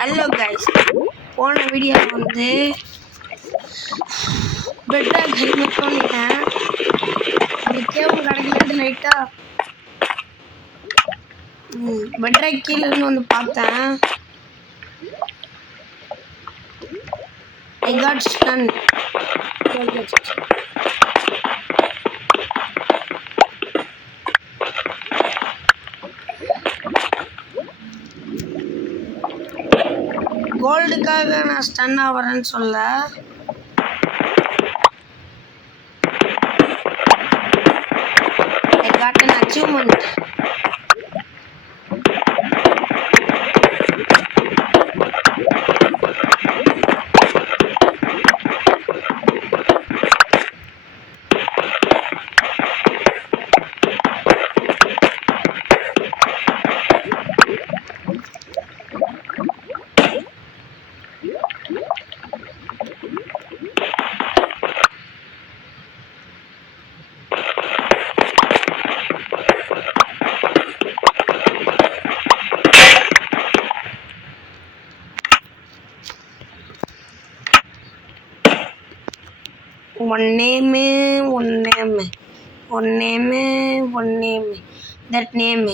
Hello guys, போன video வந்து Petrarch helmet பண்ணிட்டேன். அந்த கேபிள் கிடைக்கலன்ட்டு லைட்டாக பெட்ராக் கீழே இருந்து வந்து பார்த்தேன். I got stun. கோல்டுக்காக நான் ஸ்டன் ஆகிறேன்னு சொல்ல, I got an achievement. One name, that name,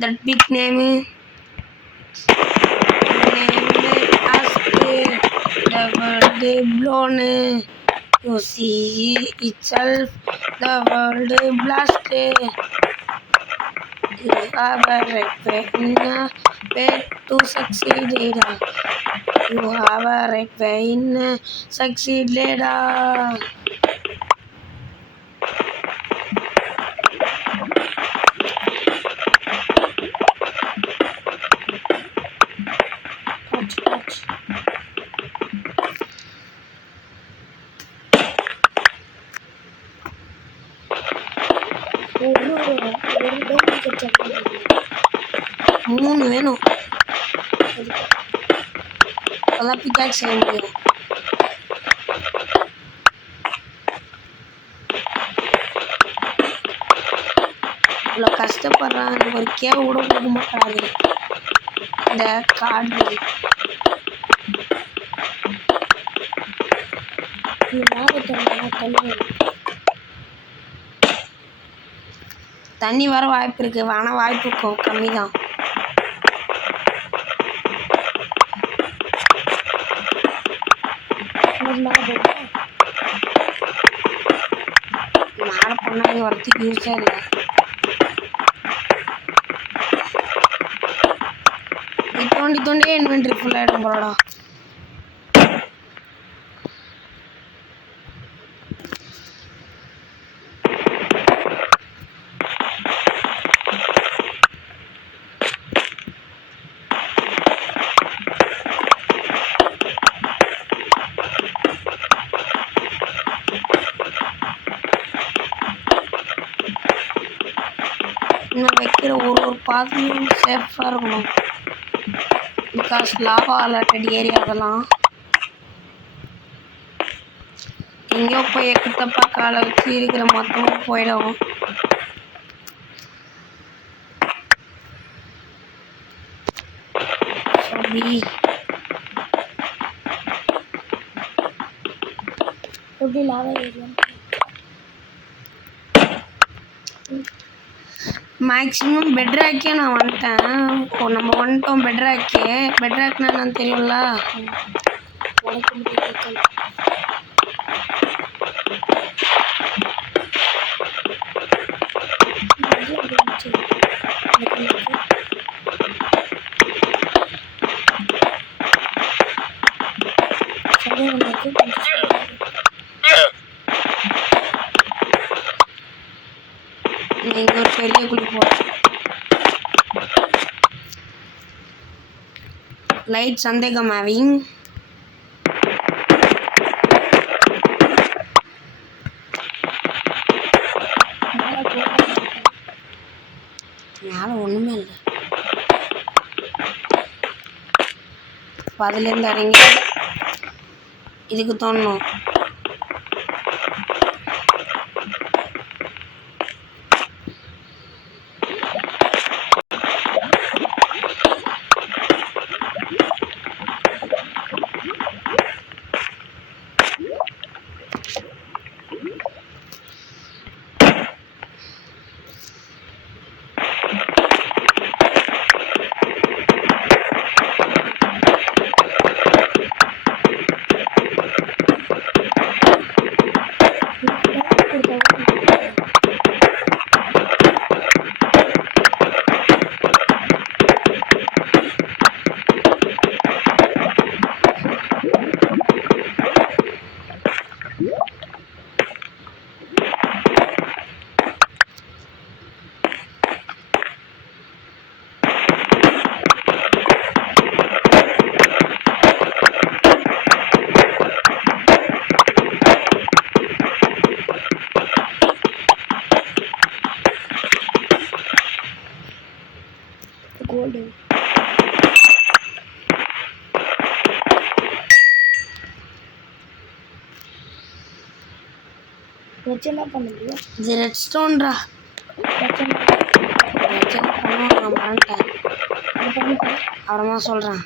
that big name, ask the world blown, you see itself, the world blast, you have a right way to succeed, you have a right way in succeed later. மூணு வேணும், அதான் pickaxe செய்ய முடியும். இவ்வளோ கஷ்டப்படுறான், ஒரு கேவ கூட கொடுக்க மாட்டாரு இந்த காடு. தண்ணி வர வாய்ப்பு இருக்கு, ஆனால் வாய்ப்பு இருக்கும் கம்மி தான். மேலே பொண்ணாங்க வரத்துக்கு யூஸே இல்லை. தோண்டியே இன்வென்ட்ரி ஃபுல் ஆகிடும் போலடா. இன்னும் வைக்கிற ஒரு பாதையும் சேஃபாக இருக்கணும், பிகாஸ் லாவா அலர்டட் ஏரியா அதெல்லாம். எங்கேயோ போய் எக்குத்தப்பா காலை வச்சு இருக்கிற மொத்தமும் போயிடும். எப்படி லாவா ஏரியா மேக்ஸிமம் பெட்ராக்கே நான் வந்துட்டேன். இப்போ நம்ம வந்துட்டோம் பெட்ராக்கே. பெட்ராக்னா என்னன்னு தெரியும்ல? இங்கே ஒரு பெரிய குழி போடும். லைட் சந்தேகம் having மேலே ஒன்றுமே இல்லை. இப்போ அதுலேருந்து இறங்கி இதுக்கு தோணும். வச்சு என்ன பண்ண முடியும்? இது ரெட் ஸ்டோன்ரா. பண்ணுவாங்க மறந்துட்டேன், அப்புறமா சொல்கிறேன்.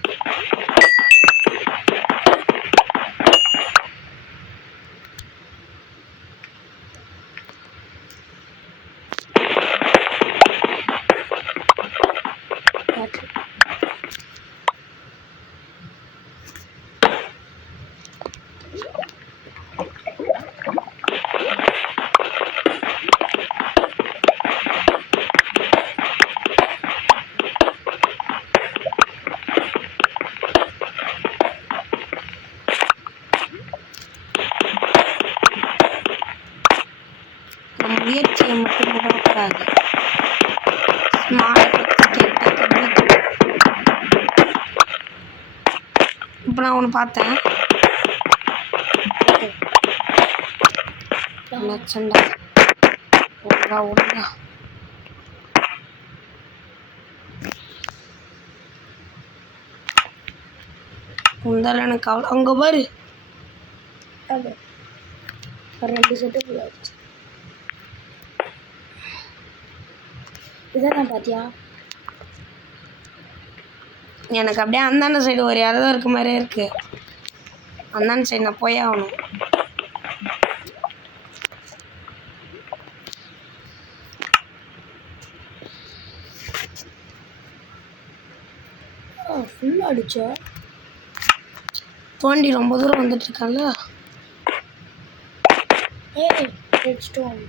முயற்சியை மட்டும் விடக்கூடாது. இப்போ நான் ஒன்று பார்த்தேன். நச்சண்டா ஒழுங்கா ஒழுங்கா உந்தால எனக்கு அவ்வளோ. அங்கே பாரு, அது 2 செட்டு ஃபுல் ஆயிடுச்சு. இதான் பார்த்தியா? எனக்கு அப்படியே அந்தாண்ட சைடு ஒரு யாராவது இருக்க மாதிரியே இருக்குது. அந்தாண்ட சைடு நான் போய் ஆகணும். ஃபுல் அடிச்சா தோண்டி ரொம்ப தூரம் வந்துட்டுருக்கான்ல. ஏய் ரெட் ஸ்டோன்.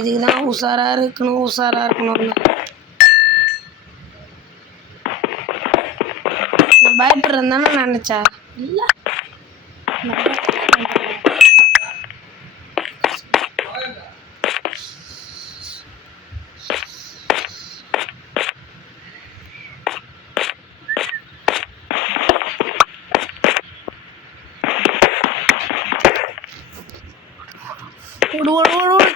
இதுக்கு தான் உஷாராக இருக்கணும்னு நான் பயப்படுறேன் தானே நினச்சா. இல்லை ஓடு ஓடு ஓடு ஓடு.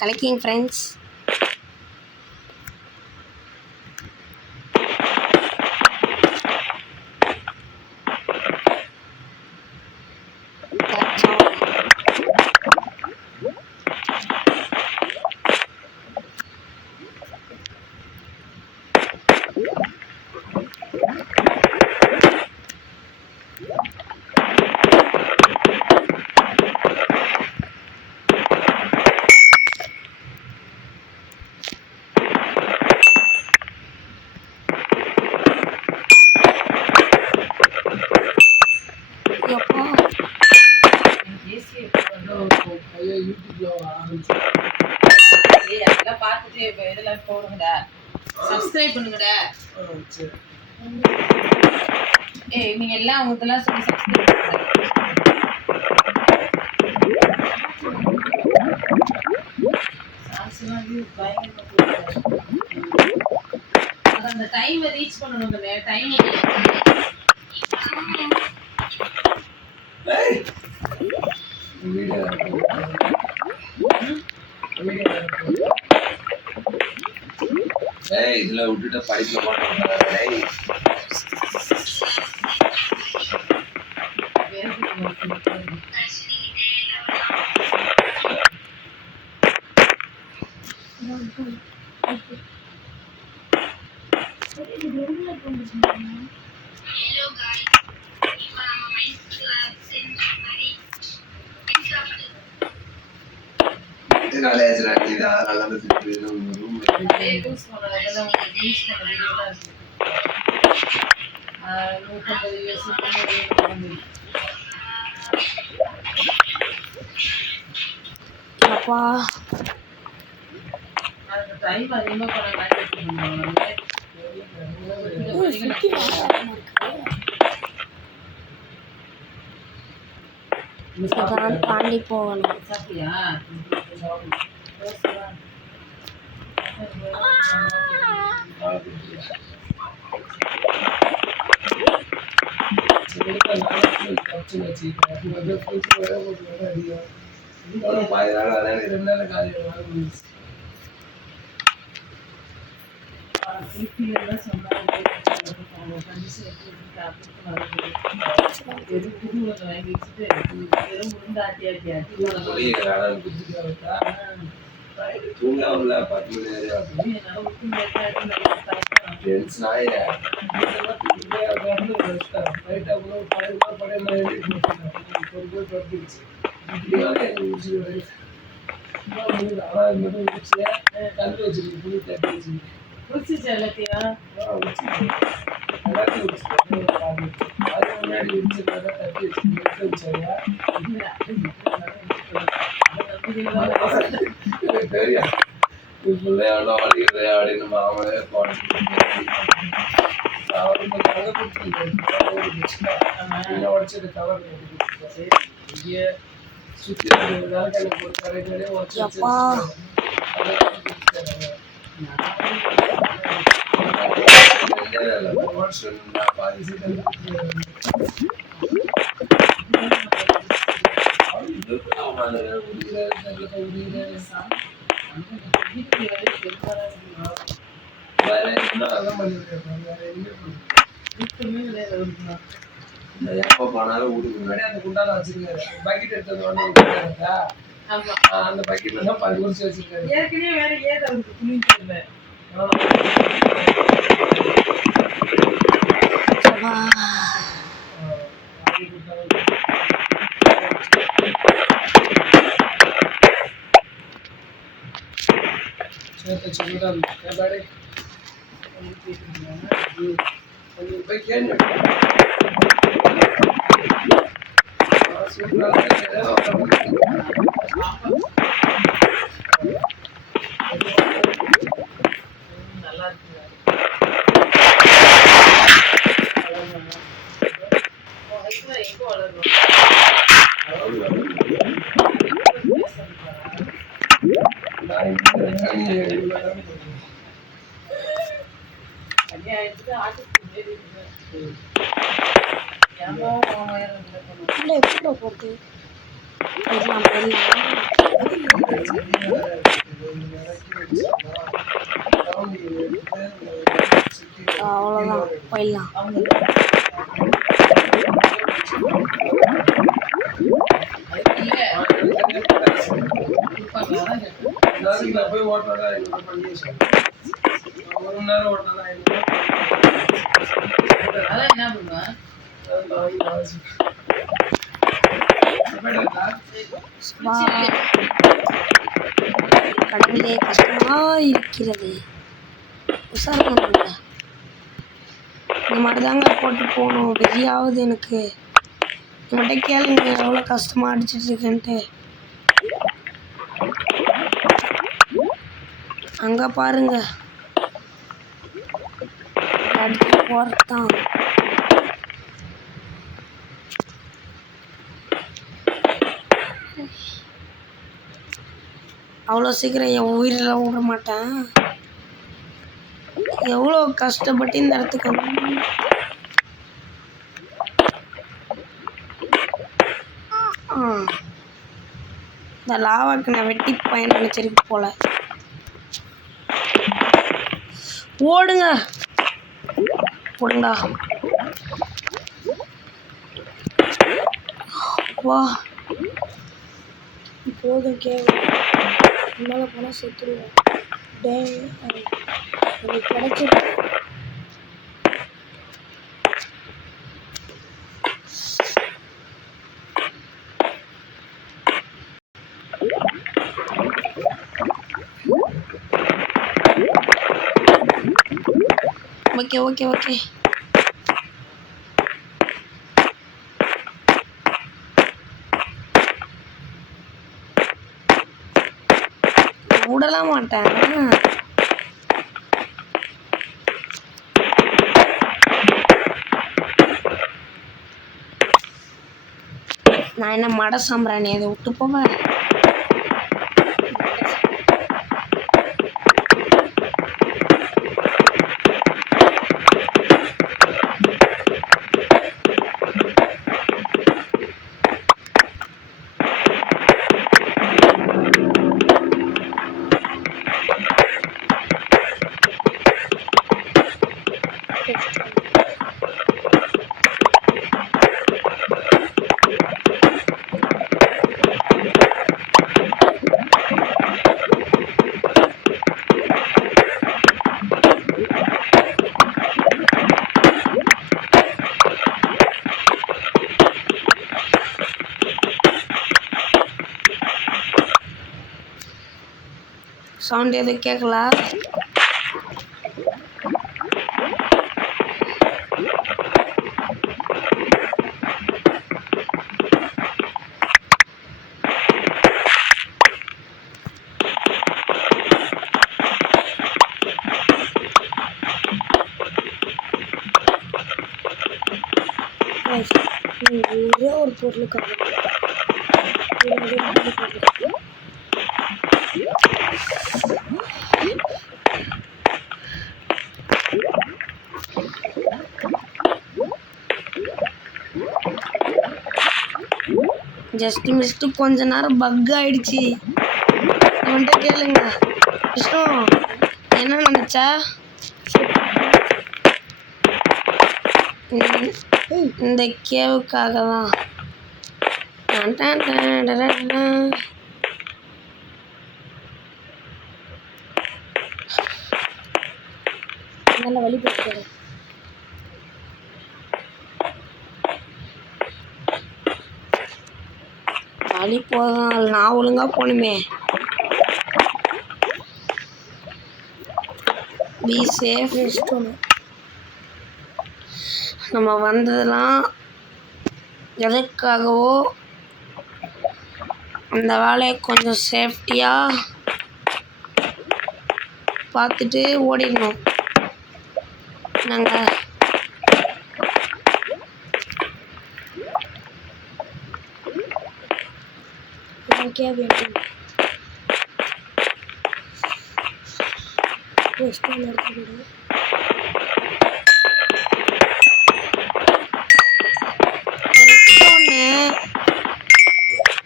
கலக்கிங் ஃப்ரெண்ட்ஸ். சப்ஸ்கிரைப் பண்ணுங்கடா. ஏய் நீங்க எல்லாம் அவங்கதெல்லாம் சொல்லி சப்ஸ்கிரைப் பண்ணுங்க. சான்ஸ்லாம் வியூ பயங்கரமா போகுது. அந்த டைமை ரீச் பண்ணணும்ல, டைம் இதுல விட்டுட்டு படிக்கல மாட்டேன். அப்பா அந்த டைம் அதிகமா பண்ண மாட்டேங்குது. சுற்றி இருக்கு இதான் தாண்டி போகணும். சாப்பிட்டியா? தூங்காமல 10 மணி தெரியா பிள்ளையாடோ அடிக்கிறதே அப்படின்னு மாமனே உடச்சது கவர் சுத்தி எப்பா எப்ப போனாலும் வீட்டுக்கு முன்னாடி அந்த குண்டால வச்சிருக்காரு. பக்கெட் எடுத்து வந்து அந்த பக்கெட்ல தான் 10 வருஷம் வச்சிருக்காரு. ஏற்கனவே வேற ஏது அவருக்கு புரிஞ்சு அப்பா நல்லா இருக்கு. எங்க வளரும் இல்லை எப்படி போகிறது போயிடலாம் போயிடலாம். அவ்வளோதான் போயிடலாம். போய் ஓட்டோட ஒரு மணி நேரம் ஓட்டோட அதான் என்ன பண்ணுவேன் சுபா கடவுளே கஷ்டமா இருக்கிறது. உஷார் பண்ணுங்க. இந்த மாதிரி தாங்க போட்டு போகணும். வெறியாவது எனக்கு. உங்கள்கிட்ட கேளுங்க எவ்வளோ கஷ்டமாக அடிச்சிட்டு இருக்கேன்ட்டு. அங்கே பாருங்க அடிச்சு போகிறது தான். அவ்வளோ சீக்கிரம் என் உயிரில் விட மாட்டேன். எவ்வளோ கஷ்டப்பட்டு இந்த இடத்துக்கு வந்து இந்த லாவாக்கு நான் வெட்டி பயன் நினச்சிருக்கு போல. ஓடுங்க போடுங்கடா. வா போதும் கேட்க மேலே போனால் செத்துருவோம். டே எனக்கு கிடைச்சிருக்கு. ஓகே ஓகே ஓகே மாட்டேன். நான் என்ன மட சாம்பிராணி அதை விட்டு போவேன். சவுண்ட் எதுவும் கேட்கல. ஒரே ஒரு பொருளுக்காக ஜஸ்ட் மிஸ்ட்டு கொஞ்ச நேரம் பக் ஆயிடுச்சு. இவன்கிட்ட கேளுங்க. விஷ்ணு என்ன நினச்சா? இந்த கேவுக்காக தான். நல்ல வழிபட்டு வழி போதும். நான் ஒழுங்கா போகணுமே. Be safe. நம்ம வந்ததெல்லாம் எதுக்காகவோ அந்த வேலையை கொஞ்சம் சேஃப்டியாக பார்த்துட்டு ஓடிடணும். நாங்கள் எனக்கே வேண்டும்.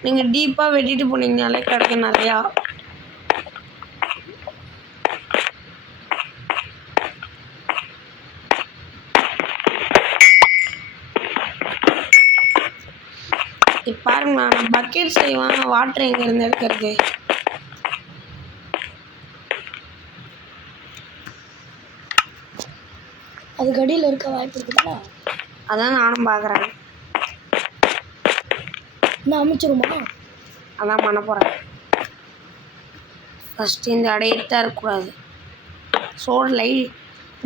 நீங்கள் டீப்பாக வெட்டிட்டு போனீங்கனாலே கிடைக்கும் நிறையா. இப்போ பாருங்க, நான் பக்கெட் செய்வேன். வாட்டர் எங்கேருந்து எடுக்கிறது? அது கடியில் இருக்க வாய்ப்பு இருக்குதுல்ல. அதான் நானும் பார்க்குறேன். இன்னும் அமைச்சிருமா? அதான் பண்ண போகிறேன். ஃபஸ்ட்டு இந்த அடையிட்டா இருக்கக்கூடாது.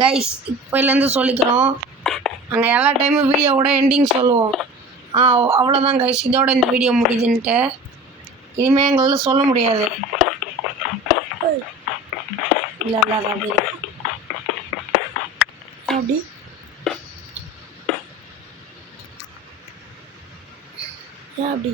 கைஸ் இப்போலேருந்து சொல்லிக்கிறோம். நாங்கள் எல்லா டைமும் வீடியோவோட எண்டிங் சொல்லுவோம். அவ்வளோதான் கைஸ், இதோட இந்த வீடியோ முடியுதுன்ட்டு. இனிமேல் எங்களால் சொல்ல முடியாது. இல்லை அது அப்படி அப்படி ஏன் அப்படி?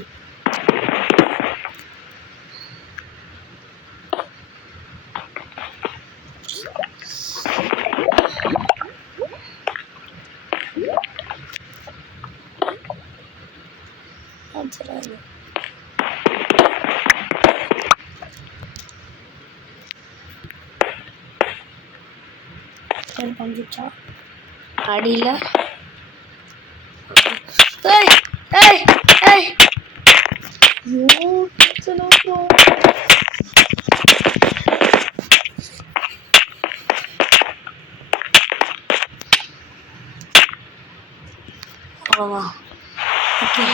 பஞ்சிச்சா அடியில் அவ்வளோதான். ஓகே,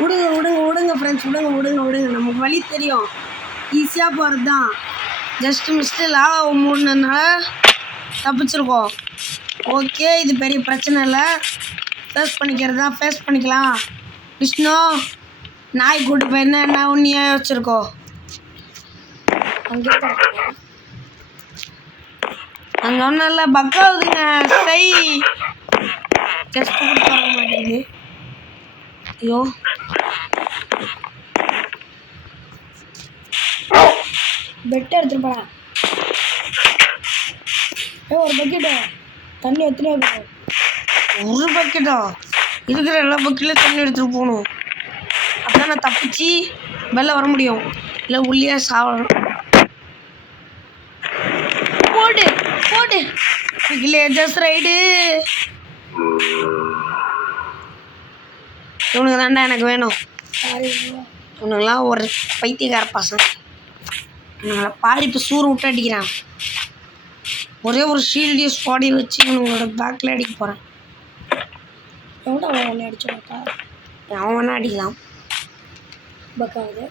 விடுங்க ஃப்ரெண்ட்ஸ், விடுங்க. நமக்கு வழி தெரியும். ஈஸியாக போகிறது தான். ஜஸ்ட் மிஸ்ட்டு லாவா மூடினதுனால தப்பிச்சிருக்கோம். ஓகே, இது பெரிய பிரச்சனை இல்லை. ஃபேஸ் பண்ணிக்கலாம். விஷ்ணு நாய் கூட்டு போயிருந்தா என்ன உன்னையே வச்சுருக்கோம். அங்கே தான் அங்கே ஒன்றும் பக்காவுதுங்க சை டெஸ்ட் கொடுத்து வர மாட்டேங்குது. ஐயோ பெட்டை எடுத்துட்டு போடா. ஒரு பக்கெட்டா தண்ணி எத்தனையோ இருக்கும். ஒரு பக்கெட்டா இருக்கிற எல்லா பக்கெட்லையும் தண்ணி எடுத்துகிட்டு போகணும். அப்போ நான் தப்பிச்சு வெளில வர முடியும். இல்லை உள்ளியா சாவணும். போடு போடு வில்லேஜஸ் ரைடு. இவனுக்கு தாண்டா எனக்கு வேணும். இவனுங்களாம் ஒரு பைத்தியக்கார பசங்க. இவனுங்களை பாடி இப்போ சூறு விட்டு அடிக்கிறான். ஒரே ஒரு ஷீல்டு ஸ்பாடி வச்சு இவனுங்களோட பேக்கில் அடிக்க போகிறேன். எவ்வளோ ஒன்று அடிச்சோக்கா அவன் வேணா அடிக்கலாம். பக்காவுது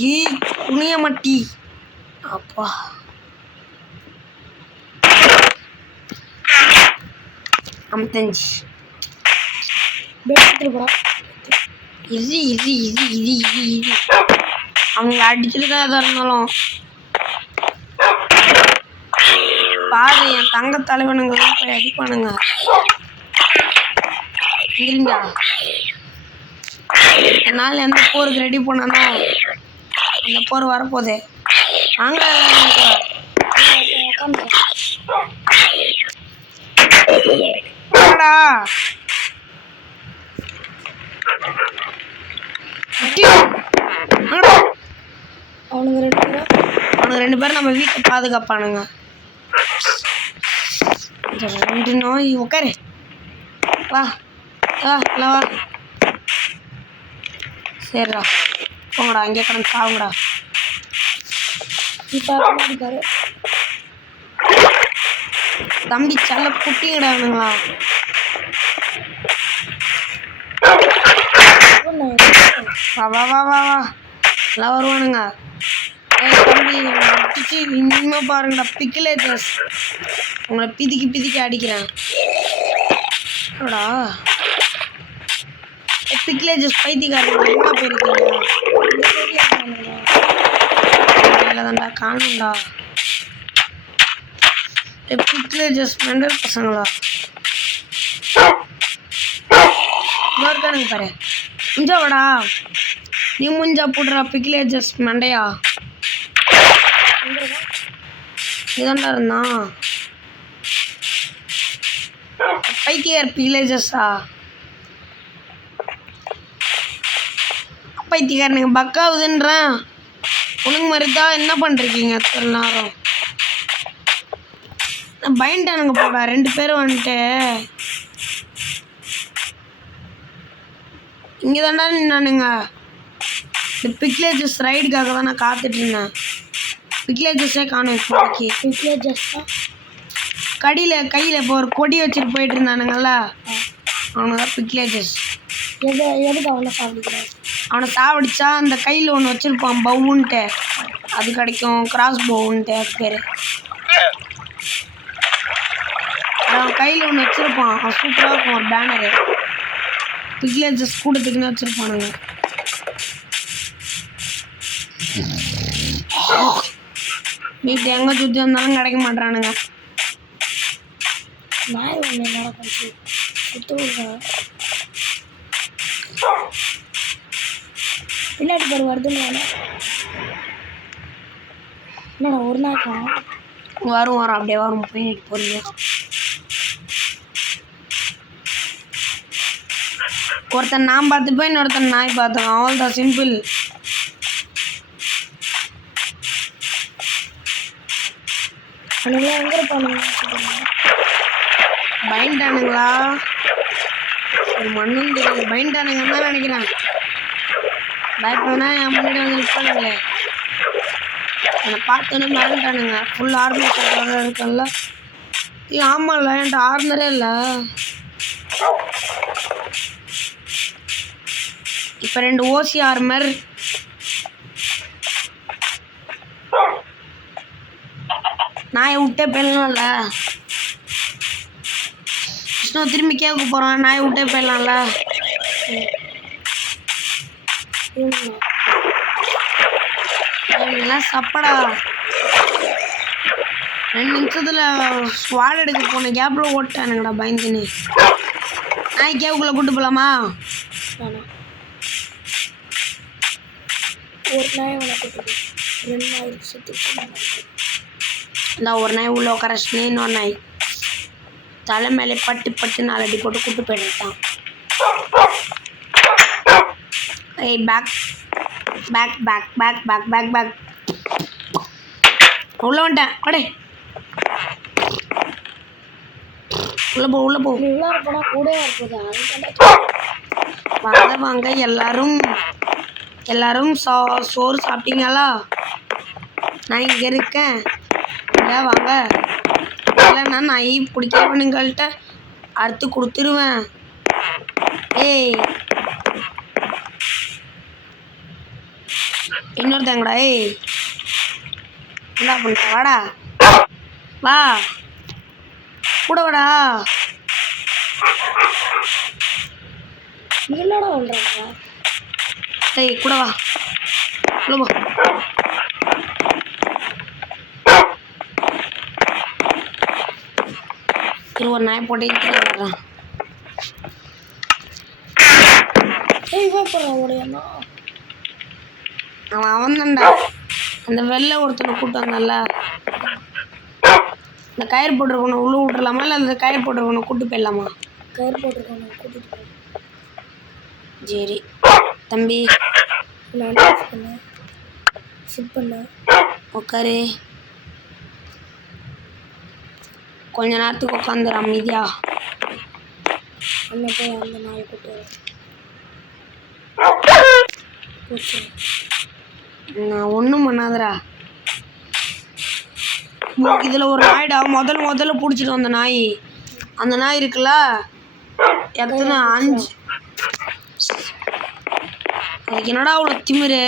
ஜி குனியமட்டி அப்பா அம்பத்தஞ்சு பெட் எடுத்துட்டு போடா. இது இது இது இது இது இது அவங்க அடிச்சுட்டு தான் எதாக இருந்தாலும் பாரு என் தங்க தலைவனுங்கெல்லாம் போய் அடிப்பானுங்க. இல்லைங்களா என்னால் எந்த போருக்கு ரெடி பண்ணனோ அந்த போர் வரப்போதே. வாங்க வாடா. அவனுங்க ரெண்டு பேரும் நம்ம வீட்டை பாதுகாப்பானுங்க. ரெண்டு நோய் உட்காரு. வா வா இல்லை வா. சரிடா போங்கடா அங்கே கடந்து சாவுங்கடா. இப்போ பாரு தம்பி செல்ல குட்டிங்கடானுங்களா. வா வா வா வா வா எல்லாம் வருவானுங்க. தம்பி அடிச்சு இன்னும் பாருங்கடா பிக்கிலேஜஸ் உங்களை பிதிக்கி பிதிக்கி அடிக்கிறேன். பிக்கிலேஜஸ் பைத்தியக்காரங்க எங்கே போயிருக்கீங்க? தான்டா காணும்டா. பிக்கிலேஜஸ் மெண்டல் பசங்களா இருக்கானுங்க பாரு. முஞ்சா வாடா நீ முஞ்சா போடுறா பிக்கிலேஜஸ் மண்டையா. இதாண்டா இருந்தான் பைத்தியார் பிக்கிலேஜஸா. பைத்தியக்காரனுங்க பக்காவுதுன்றேன். ஒழுங்கு மாதிரி தான் என்ன பண்ணிருக்கீங்க எல்லாரும்? பயன்ட்டானுங்க போடா ரெண்டு பேரும் வந்துட்டு. இங்கே தாண்டா நின்னானுங்க. இந்த பிக்லேஜஸ் ரைடுக்காக தான் நான் காத்துட்டு இருந்தேன். பிக்லேஜஸே காணும் இப்போதைக்கு. பிக்லேஜஸ் கையில் இப்போ ஒரு கொடி வச்சுட்டு போயிட்டு இருந்தானுங்கள்ல அவனுங்க தான் பிக்லேஜஸ். எதுக்கு அவனை சாப்பிடுக்கிறேன்? அவனை சாவடிச்சா அந்த கையில் ஒன்று வச்சுருப்பான் பவுன்ட்டு அது கிடைக்கும். கிராஸ் பவுன்ட்டு அது பேர். அவன் கையில் ஒன்று வச்சுருப்பான். அவன் சூப்பராக இருக்கும் ஒரு பேனரு. பிக்லேஜஸ் கூடத்துக்குன்னு வச்சுருப்பானுங்க. வீட்டு எங்கே சுற்றி வந்தாலும் கிடைக்க மாட்டானுங்க. நாய் ஒன்று என்னடா பண்ணி சுத்த விடுறேன். பின்னாடி பேர் வருதுன்னு என்னடா ஒரு நாய் காணும். வரும் அப்படியே வரும் போயிட்டு போறீங்க. ஒருத்தன் நான் பார்த்துப்பேன் இன்னொருத்தன் நாய் பார்த்துக்கோ. அவ்வளோதான் சிம்பிள். அவனுங்களாம் எங்கே இருப்பானுங்க? பயன்டானுங்களா ஒரு மண்ணும் தெரியாது. பயன்டானுங்கன்னு தான் நினைக்கிறேன். பயப்படனா என் முன்னாடி வந்து நிற்பானுங்களே. என்னை பார்த்தோன்னே மறந்துட்டானுங்க. ஃபுல் ஆர்மர் கட்டுறதா இருக்குல்ல. ஆமாம்ல என்கிட்ட ஆர்மரே இல்லை. இப்போ 2 ஓசி ஆர்மர். நாயை விட்டே போயிடலாம்ல. விஷ்ணு திரும்பி கேட்க போகிறான். நாயை விட்டே போயிடலாம்ல. சப்படா 2 நிமிஷத்துல ஸ்வாட் எடுக்க போன கேப்ல ஓட்டானுங்கடா பயந்துன்னு. நாய் கேவுக்குள்ள கூட்டு போலாமா? வேணாம். ஒரு நாய் அவனை கூட்டு 2 நாய் சுற்றி இந்த ஒரு நாய் உள்ள உட்காரச்சுன்னு இன்னொரு நாய் தலை மேலே பட்டு பட்டு 4 அடி போட்டு கூட்டு போயிட்டான். ஏய் பேக் பேக் பேக் பேக் பேக் பேக் பேக் உள்ள வந்துட்டேன். அடே உள்ள போ நீ உள்ளார போனால் கூட இருப்பதா வாங்க வாங்க எல்லாரும் சோறு சாப்பிட்டீங்களா? நான் இங்கே இருக்கேன். இல்லை வாங்க. இல்லைன்னா நாய் பிடிக்கிறவனுங்கள்ட்ட அறுத்து கொடுத்துருவேன். ஏய் இன்னொருத்தங்கடா. ஏய் என்ன பண்ணுற? வாடா வா கூட வாடா. என்னடா பண்ணுறாங்க? ஏய் கூட வா உள்ள போ. ஒரு நாய் போட்டு வர்றான். ஏய் போடுறான் உடையண்ணா. அவன் தான்டா அந்த வெள்ளை ஒருத்தனை கூட்டு வந்தான்ல. இந்த கயிறு போட்டிருக்கணும் உள்ள விட்டுறலாமா இல்லை அந்த கயிறு போட்டிருக்கணும் கூட்டு போயிடலாமா? கயிறு போட்டிருக்கணும் கூட்டிகிட்டு போய். சரி தம்பி நான் சிட் பண்ணேன் உட்காரு. கொஞ்ச நேரத்துக்கு உட்காந்துரு அமைதியா. அண்ணன் போய் அந்த நாயை கூட்டு போச்சு. நான் ஒன்றும் பண்ணாதடா. இதில் ஒரு நாய்டா முதல்ல பிடிச்சிட்டு வந்த நாய். அந்த நாய் இருக்குல்ல எத்தனை 5. அதுக்கு என்னடா அவ்வளோ திமிரு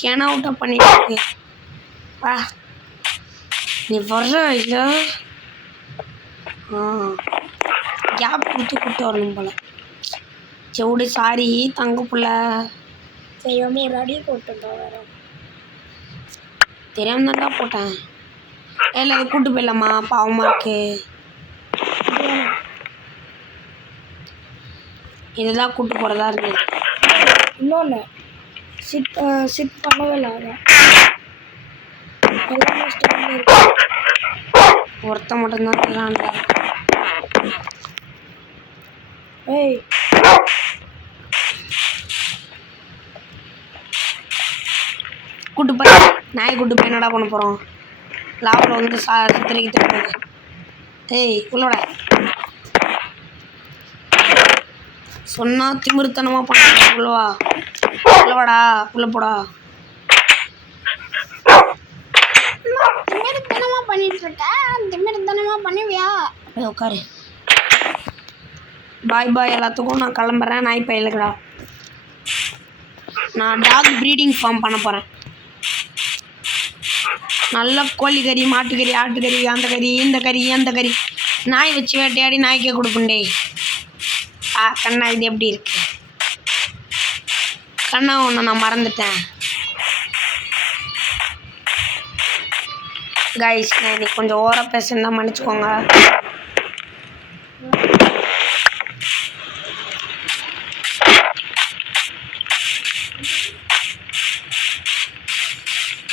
தேனா விட்டா பண்ணிட்டு இருக்கு. வா நீ வர்ற இல்லை கேப் கொடுத்து கூப்பிட்டு வரணும் போல. செவுடி சாரி தங்க புள்ள தெரியாமல் ஒரு அடியை போட்டுட்டா வேற. தெரியாம தான்டா போட்டேன். இல்லை அதை கூப்பிட்டு போயிடலாமா? பாவமாக இருக்கு. இதுதான் கூப்பிட்டு போகிறதா இருந்தது. இன்னொன்று சிட் பண்ணவே இல்லை. எல்லாமே ஸ்டாண்டில் இருக்கு. ஒருத்த மட்டும்தான் இருக்கிறான்ல. ஏய் கூட்டு போய் நாயை கூட்டு போய் என்னடா பண்ண போகிறோம்? லாவில் வந்து சித்திரைக்கு போகுது. ஏய் உள்ளோட சொன்னால் திமிருத்தனமாக பண்ண உள்ளவா உள்ளவாடா உள்ள போடா. திமிருத்தனமாக பண்ணிட்டு இருக்கேன். திமிருத்தனமாக பண்ணுவியா? உட்காரு. பாய் எல்லாத்துக்கும் நான் கிளம்புறேன். நாய் பையலுக்குடா. நான் டாக் ப்ரீடிங் ஃபார்ம் பண்ண போகிறேன். நல்லா கோழிக்கறி மாட்டுக்கறி ஆட்டுக்கறி அந்த கறி இந்த கறி நாய் வச்சு வேட்டையாடி நாய்க்கே கொடுப்பேன்டே. கண்ணா இது எப்படி இருக்கு? கண்ணா ஒன்று நான் மறந்துட்டேன் கைஸ். நான் இன்னைக்கு கொஞ்சம் ஓவராக பேசுனா மன்னிச்சுக்கோங்க.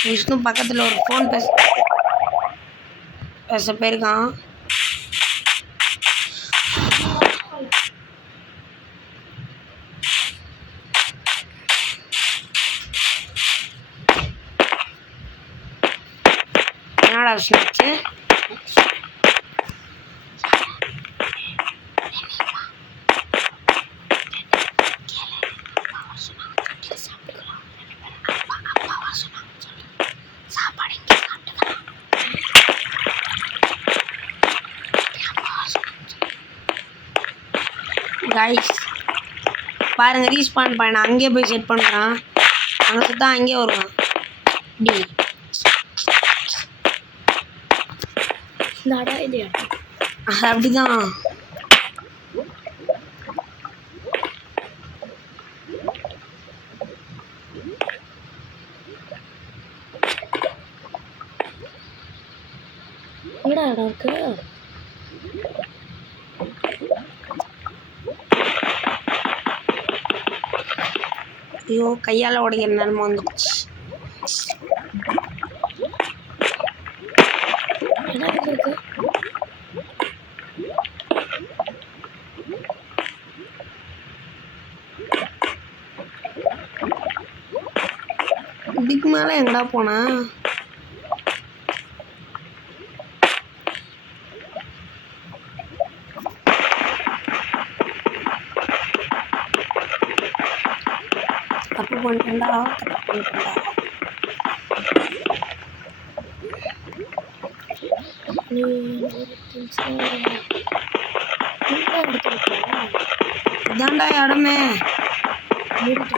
விஷ்ணு பக்கத்தில் ஒரு ஃபோன் பேச போயிருக்கான். என்னடா விஷயம் ஆச்சு? கைஸ் பாருங்க ரீஸ்பான் பண்ண அங்கேயே போய் செட் பண்ணுறான். அங்கே சுத்தா அங்கேயே வருவான். டி நடா இது அது அப்படிதான். எங்கடா இடம் இருக்கு? ஐயோ கையால் உடைக்கிற நிலமை வந்துடுச்சு. என்ன இருக்கு? இதுக்கு மேலே எங்கடா போனா? தப்பு பண்ணிட்டேன்டா. நீ ஒரு நிமிஷம் இதாண்டா இடமே. மூடிட்டு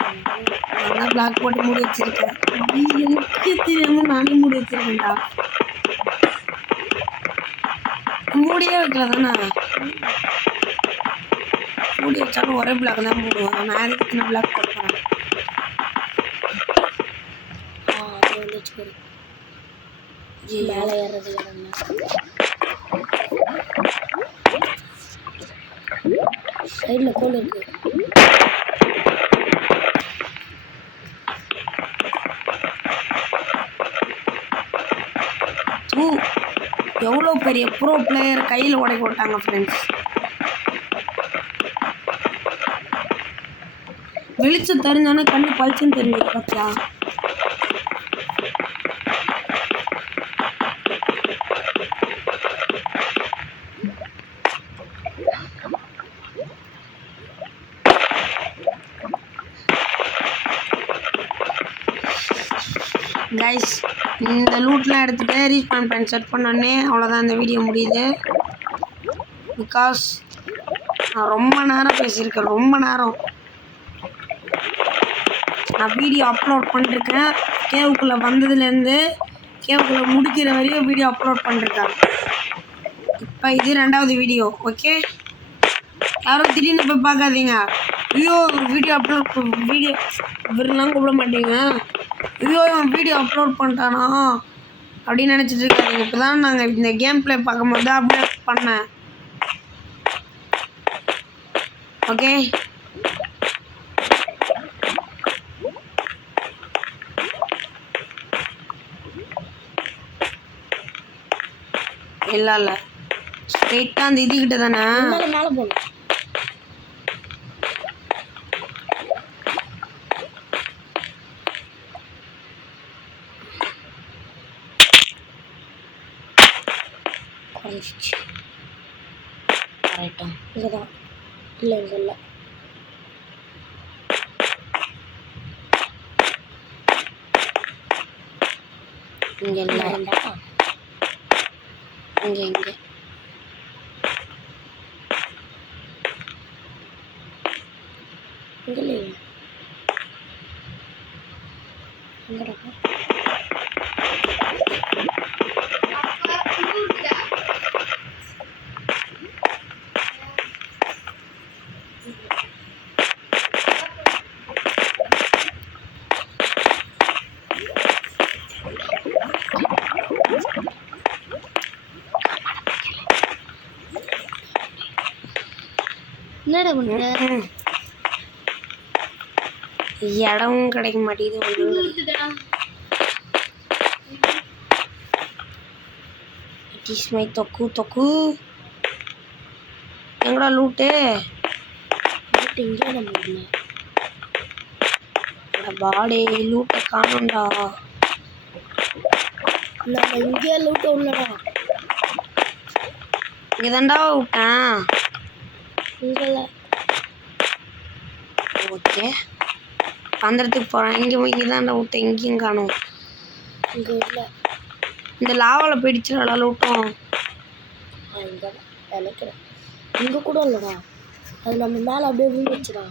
நான் பிளாக் போட்டு மூடி வச்சிருக்கேன். எனக்கு தெரியாம நானே மூடி வச்சிருக்கேன்டா. மூடியே வைக்கல தானே. மூடி வச்சாலும் ஒரே பிளாக் தான் போடுவாங்க. நான் எதுக்கு இத்தனை பிளாக் போட்டுறேன்? அது வந்துச்சு பாரு. மேலே ஏறது இடம் சைடில் கோல் இருக்கு. எவ்வளோ பெரிய ப்ரோ பிளேயர் கையில் உடைக்க விட்டாங்க ஃப்ரெண்ட்ஸ். வெளிச்சம் தெரிஞ்சானே கண்ணு பளிச்சுன்னு தெரியுது பார்த்தியா? கைஸ் இந்த லூட்லாம் எடுத்துகிட்டு ரீஸ்பான் பேன் செட் பண்ணோடனே அவ்வளோதான் இந்த வீடியோ முடியுது. பிகாஸ் நான் ரொம்ப நேரம் பேசியிருக்கேன். ரொம்ப நேரம் நான் வீடியோ அப்லோட் பண்ணிருக்கேன். கேவுக்குள்ளே வந்ததுலேருந்து கேவுக்குள்ளே முடிக்கிற வரையும் வீடியோ அப்லோட் பண்ணிருக்கேன். இப்போ இது 2வது வீடியோ. ஓகே, யாரும் திடீர்னு போய் பார்க்காதீங்க. ஐயோ வீடியோ இவரெல்லாம் கூப்பிட மாட்டீங்க. ஐயோ இவன் வீடியோ அப்லோட் பண்ணிட்டானா அப்படின்னு நினச்சிட்டு இருக்காதிங்க. இப்போ தான் நாங்கள் இந்த கேம் பிளே பார்க்கும்போது தான் அப்லோட் பண்ணேன். ஓகே, இல்லை ஸ்ட்ரெயிட்டாக அந்த இதுக்கிட்ட தானே. மேலே போகணும். கரெக்டா இங்கே தான். இல்லை இங்கே இல்லை. இங்கே இல்லை. இங்கே இங்கே இங்கே இல்லையே. எங்கடா? என்னடா பண்ணுற? இடமும் கிடைக்க மாட்டேங்குது. இட் இஸ் மை தொக்கு. எங்கடா லூட்டு? இங்கே நம்ம இல்லை. பாடி லூட்டை காணும்டா. நம்ம இங்கே லூட்டை உள்ளடா. இங்கே தான்டா விட்டேன். இங்கே இல்லை. ஓகே, அந்த இடத்துக்கு போகிறேன். இங்கே தான்டா விட்டேன். இங்கேயும் காணும். இங்கே இல்லை. இந்த லாவாவில் போயிடுச்சுடா லூட்டும். இங்கே நினைக்கிறேன். இங்கே கூட இல்லைடா. அது நம்ம மேலே அப்படியே விழுந்துச்சுடா.